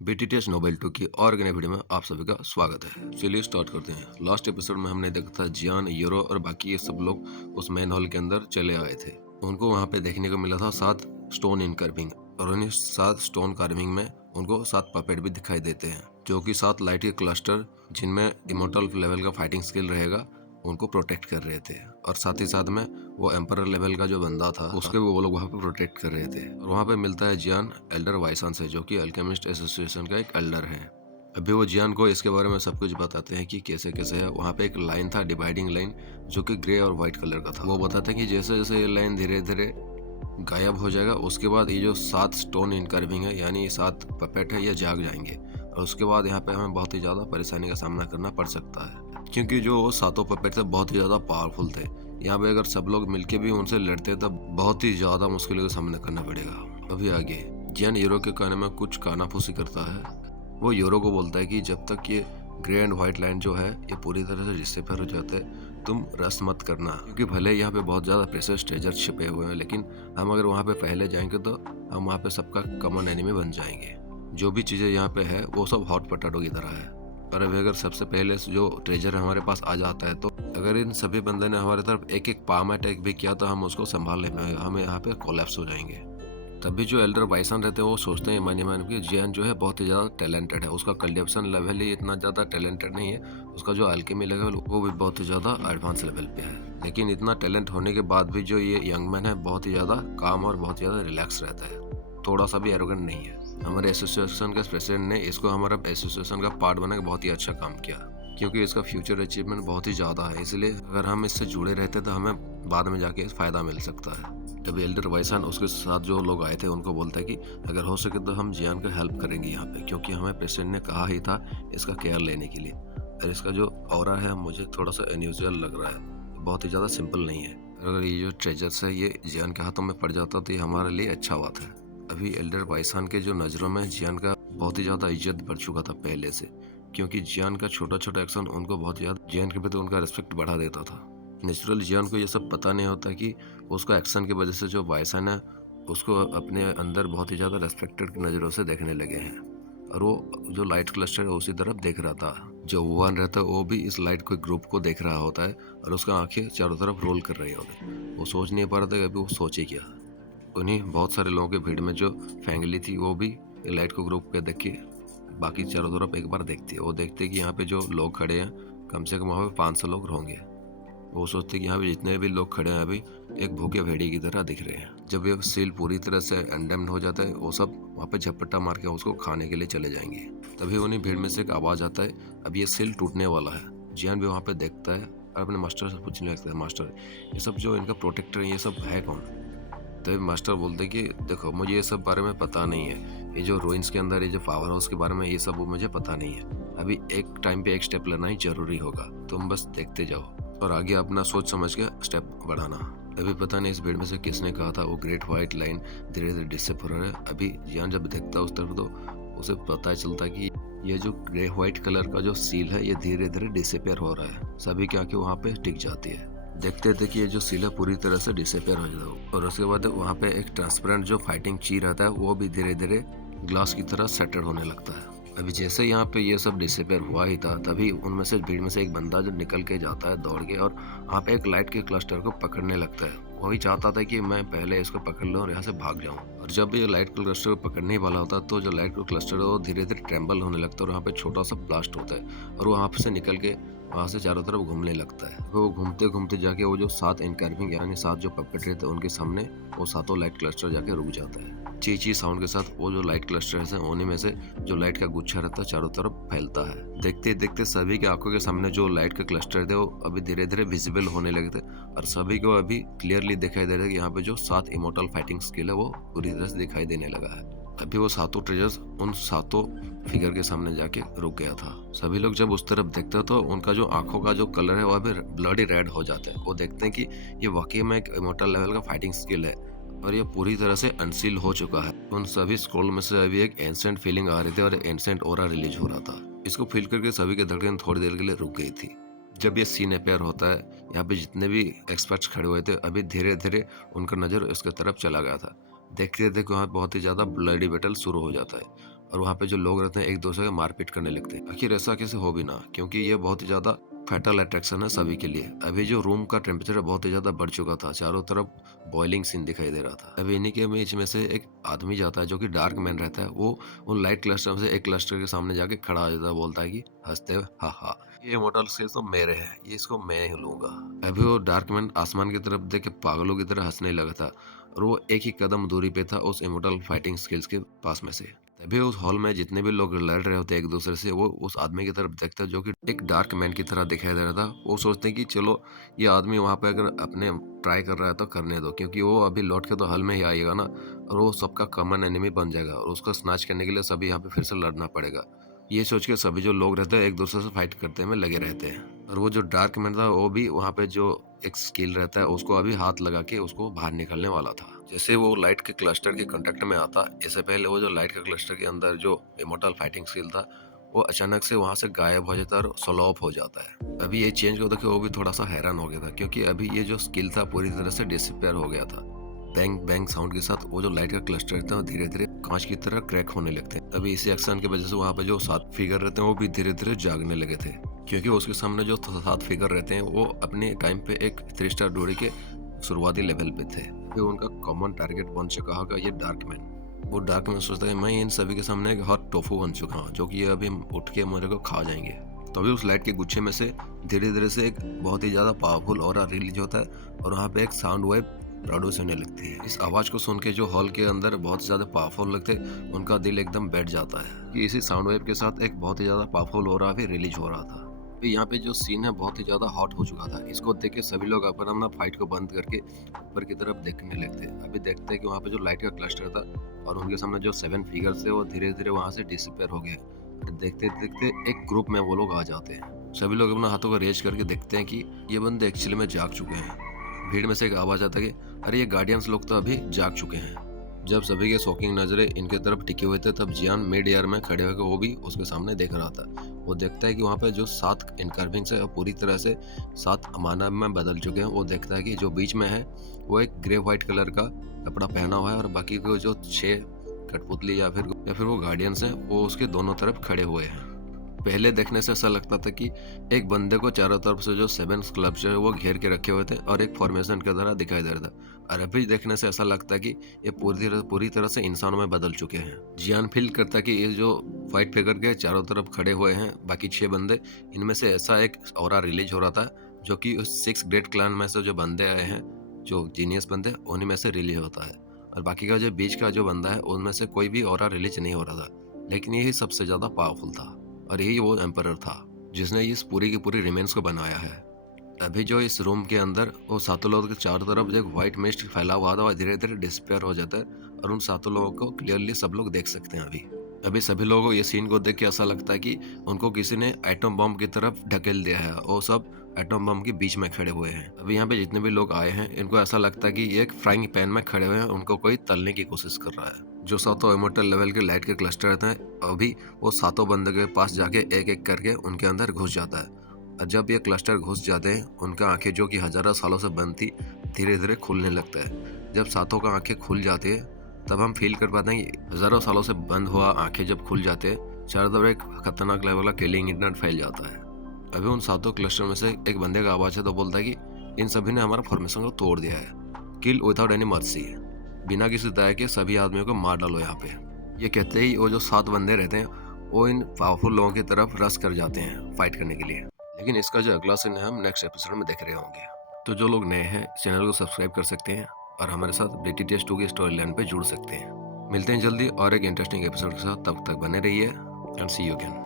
बीटीटीएच Nobel 2 की और एक नई वीडियो में आप सभी का स्वागत है। चलिए स्टार्ट करते हैं। लास्ट एपिसोड में हमने देखा था जियान, यूरो और बाकी ये सब लोग उस मेन हॉल के अंदर चले आए थे। उनको वहाँ पे देखने को मिला था 7 स्टोन इनकर्विंग और उन्हीं 7 स्टोन कार्विंग में उनको 7 पपेट भी दिखाई देते हैं, जो कि 7 लाइट के क्लस्टर जिनमें इमोर्टल लेवल का फाइटिंग स्किल रहेगा उनको प्रोटेक्ट कर रहे थे। और साथ ही साथ में वो एम्परर लेवल का जो बंदा था उसके भी वो लोग वहाँ पे प्रोटेक्ट कर रहे थे। और वहाँ पे मिलता है जियान एल्डर वाइसान से, जो कि अल्केमिस्ट एसोसिएशन का एक एल्डर है। अभी वो जियान को इसके बारे में सब कुछ बताते हैं कि कैसे कैसे है। वहाँ पे एक लाइन था, डिवाइडिंग लाइन, जो कि ग्रे और व्हाइट कलर का था। वो बताते हैं कि जैसे जैसे ये लाइन धीरे धीरे गायब हो जाएगा उसके बाद ये जो 7 स्टोन इनकर्विंग है यानी ये 7 पपेट है ये जाग जाएंगे और उसके बाद यहाँ पे हमें बहुत ही ज़्यादा परेशानी का सामना करना पड़ सकता है, क्योंकि जो सातों पपेट थे बहुत ही ज़्यादा पावरफुल थे। यहाँ पे अगर सब लोग मिलके भी उनसे लड़ते तब बहुत ही ज़्यादा मुश्किलों का सामना करना पड़ेगा। अभी आगे जियान यूरो के कहने में कुछ कानाफूसी करता है। वो यूरो को बोलता है कि जब तक ये ग्रे एंड व्हाइट लाइन जो है ये पूरी तरह से डिसअपीयर हो जाते हैं तुम रस मत करना, क्योंकि भले यहाँ पे बहुत ज़्यादा प्रेशर ट्रेजर छिपे हुए हैं लेकिन हम अगर वहाँ पे पहले जाएंगे तो हम वहाँ पे सबका कॉमन एनिमी बन जाएंगे। जो भी चीज़ें यहाँ पे है वो सब हॉट पोटैटो की तरह है। और अभी अगर सबसे पहले जो ट्रेजर हमारे पास आ जाता है तो अगर इन सभी बंदे ने हमारे तरफ एक एक पाम अटैक भी किया तो हम उसको संभाल नहीं पाएंगे, हम यहाँ पे कोलैप्स हो जाएंगे। तभी जो एल्डर बाइसन रहते हैं वो सोचते हैं मन ही मन कि जियान जो है बहुत ही ज़्यादा टैलेंटेड है, उसका कल्टिवेशन लेवल ही इतना ज़्यादा टैलेंटेड नहीं है, उसका जो अल्केमी लेवल वो भी बहुत ही ज़्यादा एडवांस लेवल पे है। लेकिन इतना टैलेंट होने के बाद भी जो ये यंग मैन है बहुत ही ज़्यादा काम और बहुत ज़्यादा रिलैक्स रहता है, थोड़ा सा भी एरोगेंट नहीं है। हमारे एसोसिएशन के प्रेसिडेंट ने इसको हमारा एसोसिएशन का पार्ट बना के बहुत ही अच्छा काम किया, क्योंकि इसका फ्यूचर अचीवमेंट बहुत ही ज़्यादा है, इसलिए अगर हम इससे जुड़े रहते तो हमें बाद में जाके फ़ायदा मिल सकता है। तभी एल्डर वाइसान उसके साथ जो लोग आए थे उनको बोलता है कि अगर हो सके तो हम जियान का हेल्प करेंगे यहाँ पे, क्योंकि हमें प्रेसिडेंट ने कहा ही था इसका केयर लेने के लिए। और इसका जो ऑरा है मुझे थोड़ा सा अनयूजुअल लग रहा है, बहुत ही ज़्यादा सिंपल नहीं है। अगर ये जो ट्रेजर्स है ये जियान के हाथों में पड़ जाता तो ये हमारे लिए अच्छा बात है। अभी एल्डर वाइसान के जो नज़रों में जियान का बहुत ही ज़्यादा इज्जत बढ़ चुका था पहले से, क्योंकि जियान का छोटा छोटा एक्शन उनको बहुत ज़्यादा जियान के प्रति उनका रिस्पेक्ट बढ़ा देता था। नेचुरल जियान को ये सब पता नहीं होता कि उसका एक्शन की वजह से जो बाइसन है उसको अपने अंदर बहुत ही ज़्यादा रेस्पेक्टेड नज़रों से देखने लगे हैं। और वो जो लाइट क्लस्टर है उसी तरफ देख रहा था। जो वुआन रहता है वो भी इस लाइट के ग्रुप को देख रहा होता है और उसका आंखें चारों तरफ रोल कर रही होती है। वो सोच नहीं पा रहा था कि अभी वो सोचे क्या। उन्हीं बहुत सारे लोगों की भीड़ में जो फैमिली थी वो भी लाइट को ग्रुप के देख के बाकी चारों तरफ एक बार देखती है। वो देखते हैं कि यहाँ पे जो लोग खड़े हैं कम से कम वहाँ पे 500 लोग होंगे। वो सोचते कि यहाँ पे जितने भी लोग खड़े हैं अभी एक भूखे भेड़ी की तरह दिख रहे हैं। जब ये सील पूरी तरह से अंडेम्ड हो जाता है वो सब वहाँ पे झपट्टा मार के उसको खाने के लिए चले जाएंगे। तभी उन्हीं भीड़ में से एक आवाज़ आता है, अब ये सील टूटने वाला है। जियान भी वहाँ पे देखता है और अपने मास्टर से पूछने लगता है, मास्टर ये सब जो इनका प्रोटेक्टर है ये सब है कौन? तभी मास्टर बोलते हैं कि देखो मुझे ये सब बारे में पता नहीं है, ये जो रूइंस के अंदर ये जो पावर हाउस के बारे में ये सब वो मुझे पता नहीं है। अभी एक टाइम पे एक स्टेप लेना ही जरूरी होगा, तुम बस देखते जाओ और आगे अपना सोच समझ के स्टेप बढ़ाना। अभी पता नहीं इस भीड़ में से किसने कहा था वो ग्रेट व्हाइट लाइन धीरे धीरे डिसअपीयर है। अभी जियान जब देखता है उस तरफ तो उसे पता चलता कि ये जो ग्रे व्हाइट कलर का जो सील है ये धीरे धीरे डिसअपीयर हो रहा है। सभी की आंखें वहाँ पे टिक जाती है। देखते देखते ये जो सील है पूरी तरह से डिसअपीयर हो जाता है और उसके बाद वहाँ पे एक ट्रांसपेरेंट जो फाइटिंग ची रहता है वो भी धीरे धीरे ग्लास की तरह सेटल होने लगता है। अभी जैसे यहाँ पे ये सब डिसअपीयर हुआ ही था तभी उनमें से भीड़ में से एक बंदा जो निकल के जाता है दौड़ के और वहाँ पे एक लाइट के क्लस्टर को पकड़ने लगता है। वही चाहता था कि मैं पहले इसको पकड़ लूँ और यहाँ से भाग जाऊँ। और जब ये लाइट क्लस्टर को पकड़ने ही वाला होता है तो जो लाइट क्लस्टर है वो धीरे धीरे ट्रेम्बल होने लगता है और वहाँ पे छोटा सा ब्लास्ट होता है और वो वहाँ से निकल के वहाँ से चारों तरफ घूमने लगता है। वो घूमते घूमते जाके वो जो 7 इनकर्विंग यानी 7 जो पपेट रहते हैं उनके सामने वो सातों लाइट क्लस्टर जाके रुक जाता है। ची ची साउंड के साथ वो जो लाइट क्लस्टर है उन्हीं में से जो लाइट का गुच्छा रहता है चारों तरफ फैलता है। देखते देखते सभी की आंखों के सामने जो लाइट के क्लस्टर थे वो अभी धीरे धीरे विजिबल होने लगे थे और सभी को अभी क्लियरली दिखाई दे रहा है कि यहाँ पे जो 7 इमोर्टल फाइटिंग स्किल है वो पूरी तरह से दिखाई देने लगा है। अभी वो सातों ट्रेजर्स उन सातों फिगर के सामने जाके रुक गया था। सभी लोग जब उस तरफ देखते तो उनका जो आंखों का जो कलर है वो अभी ब्लडी रेड हो जाता है। वो देखते हैं कि ये वाकई में एक इमोर्टल लेवल का फाइटिंग स्किल है और ये पूरी तरह से अनसील हो चुका है। उन सभी स्क्रॉल में से अभी एक एंसेंट फीलिंग आ रही थी और एंसेंट ऑरा रिलीज हो रहा था। इसको फील करके सभी की धड़कन थोड़ी देर के लिए रुक गई थी। जब ये सीन अपेयर होता है यहाँ पे जितने भी एक्सपर्ट्स खड़े हुए थे अभी धीरे धीरे उनका नजर उसके तरफ चला गया था। देखते देखते वहाँ बहुत ही ज्यादा ब्लडी बैटल शुरू हो जाता है। और वहाँ पे जो लोग रहते हैं एक दूसरे का मारपीट करने लगते हैं। आखिर ऐसा कैसे हो भी ना, क्योंकि ये बहुत ही ज्यादा फैटल अट्रैक्शन है सभी के लिए। अभी जो रूम का टेम्परेचर बहुत ही ज्यादा बढ़ चुका था, चारों तरफ बॉइलिंग सीन दिखाई दे रहा था। अभी इन्हीं के बीच में से एक आदमी जाता है जो कि डार्क मैन रहता है। वो उन लाइट क्लस्टर में से एक क्लस्टर के सामने जाके खड़ा हो जाता है, बोलता है कि हंसते हुए, हा हा, ये इमॉर्टल स्किल्स तो मेरे हैं, ये इसको मैं ही लूंगा। अभी वो डार्क मैन आसमान की तरफ देख के पागलों की तरह हंसने लगा था और वो एक ही कदम दूरी पे था उस इमॉर्टल फाइटिंग स्किल्स के पास में से। तभी उस हॉल में जितने भी लोग लड़ रहे होते एक दूसरे से, वो उस आदमी की तरफ देखते हैं जो कि एक डार्क मैन की तरह दिखाई दे रहा था। वो सोचते हैं कि चलो ये आदमी वहां पे अगर अपने ट्राई कर रहा है तो करने दो, क्योंकि वो अभी लौट के तो हॉल में ही आएगा ना, और वो सबका कॉमन एनिमी बन जाएगा और उसको स्नैच करने के लिए सभी यहाँ पे फिर से लड़ना पड़ेगा। ये सोच के सभी जो लोग रहते हैं एक दूसरे से फाइट करते में लगे रहते हैं। और वो जो डार्क मैन था वो भी वहाँ पे जो एक स्किल रहता है उसको अभी हाथ लगा के उसको बाहर निकलने वाला था। जैसे वो लाइट के क्लस्टर के कांटेक्ट में आता, इससे पहले वो जो लाइट के क्लस्टर के अंदर जो इमॉर्टल फाइटिंग स्किल था वो अचानक से वहां से गायब हो जाता है और स्लो ऑफ हो जाता है। अभी ये चेंज को देखे वो भी थोड़ा सा हैरान हो गया था, क्योंकि अभी ये जो स्किल था पूरी तरह से डिसअपियर हो गया था। बैंग बैंग साउंड के साथ वो जो लाइट का क्लस्टर रहता है वो धीरे धीरे कांच की तरह क्रैक होने लगते हैं। अभी इसी एक्शन की वजह से वहाँ पे जो 7 फिगर रहते हैं वो भी धीरे धीरे जागने लगे थे, क्योंकि उसके सामने जो 7 फिगर रहते हैं वो अपने टाइम पे एक 3 स्टार ड्यूटी के शुरुआती लेवल पे थे। फिर उनका कॉमन टारगेट बन चुका होगा ये डार्क मैन। वो डार्क मैन सोचता है मैं इन सभी के सामने एक हॉट टोफू बन चुका हूँ, जो कि ये अभी उठ के मेरे को खा जाएंगे। तभी उस लाइट के गुच्छे में से धीरे धीरे से एक बहुत ही ज्यादा पावरफुल ऑरा रिलीज होता है और वहाँ पे एक साउंड वेव प्रोड्यूस होने लगती है। इस आवाज को सुन के जो हॉल के अंदर बहुत ज्यादा पावरफुल लगते, उनका दिल एकदम बैठ जाता है कि इसी साउंड वेव के साथ एक बहुत ही ज्यादा पावरफुल ऑरा भी रिलीज हो रहा था। फिर यहाँ पे जो सीन है बहुत ही ज्यादा हॉट हो चुका था। इसको देख के सभी लोग अपना अपना फाइट को बंद करके ऊपर की तरफ देखने लगते हैं। अभी देखते हैं कि वहाँ पे जो लाइट का क्लस्टर था और उनके सामने जो 7 फिगर्स थे वो धीरे धीरे वहाँ से डिसअपियर हो गए। देखते देखते एक ग्रुप में वो लोग आ जाते हैं। सभी लोग अपना हाथों को रेज करके देखते हैं कि ये बंदे एक्चुअली में जाग चुके हैं। भीड़ में से एक आवाज आता है कि अरे ये गार्डियंस लोग तो अभी जाग चुके हैं। जब सभी के शॉकिंग नजरें इनके तरफ टिके हुए थे, तब जियान मिड एयर में खड़े होकर वो भी उसके सामने देख रहा था। वो देखता है कि वहाँ पे जो 7 इनकर्विंग्स है वो पूरी तरह से 7 मानव में बदल चुके हैं। वो देखता है कि जो बीच में है वो एक ग्रे व्हाइट कलर का कपड़ा पहना हुआ है और बाकी को जो 6 कठपुतली या फिर वो गार्डियंस हैं वो उसके दोनों तरफ खड़े हुए हैं। पहले देखने से ऐसा लगता था कि एक बंदे को चारों तरफ से जो 7 स्कल्पचर है वो घेर के रखे हुए थे और एक फॉर्मेशन की तरह दिखाई दे रहा था। और अभी देखने से ऐसा लगता है कि ये पूरी तरह से इंसानों में बदल चुके हैं। जियान फील करता है कि ये जो फाइट फिगर के चारों तरफ खड़े हुए हैं बाकी 6 बंदे, इनमें से ऐसा एक ऑरा रिलीज हो रहा था जो कि उस 6 ग्रेट क्लैन में से जो बंदे आए हैं, जो जीनियस बंदे, उन्हीं में से रिलीज होता है। और बाकी का जो बीच का जो बंदा है उनमें से कोई भी ऑरा रिलीज नहीं हो रहा था, लेकिन यही सबसे ज्यादा पावरफुल था और यही वो एम्परर था जिसने इस पूरी की पूरी रिमेन्स को बनाया है। अभी जो इस रूम के अंदर वो 7 लोगों के चारों तरफ एक व्हाइट मिस्ट फैला हुआ था, धीरे धीरे डिस्पेयर हो जाता है और उन 7 लोगों को क्लियरली सब लोग देख सकते हैं। अभी सभी लोगों को ये सीन को देख के ऐसा लगता है कि उनको किसी ने एटम बम की तरफ ढकेल दिया है। वो सब एटम बम के बीच में खड़े हुए हैं। अभी यहाँ पे जितने भी लोग आए हैं इनको ऐसा लगता है कि ये एक फ्राइंग पैन में खड़े हुए हैं, उनको कोई तलने की कोशिश कर रहा है। जो 7 इमॉर्टल लेवल के लाइट के क्लस्टर रहते हैं अभी वो 7 बंदे के पास जाके एक एक करके उनके अंदर घुस जाता है। और जब ये क्लस्टर घुस जाते हैं उनका आंखें जो कि हजारों सालों से बंद थी धीरे धीरे खुलने लगता है। जब 7 का आंखें खुल जाती है तब हम फील कर पाते हैं कि हजारों सालों से बंद हुआ आंखें जब खुल जाते हैं, चारों तरफ एक खतरनाक लेवल का किलिंग इंटरनेट फैल जाता है। अभी उन 7 क्लस्टर में से एक बंदे का आवाज है तो बोलता है कि इन सभी ने हमारा फॉर्मेशन को तोड़ दिया है, किल विदाउट एनी मर्सी, बिना किसी दया के सभी आदमियों को मार डालो यहाँ पे। ये कहते ही वो जो 7 बंदे रहते हैं वो इन पावरफुल लोगों की तरफ रश कर जाते हैं फाइट करने के लिए। लेकिन इसका जो अगला सीन है हम नेक्स्ट एपिसोड में देख रहे होंगे। तो जो लोग नए हैं चैनल को सब्सक्राइब कर सकते हैं और हमारे साथ BTTS2 की स्टोरी लाइन पे जुड़ सकते हैं। मिलते हैं जल्दी और एक इंटरेस्टिंग एपिसोड के साथ, तब तक बने रहिए एंड सी यू अगेन।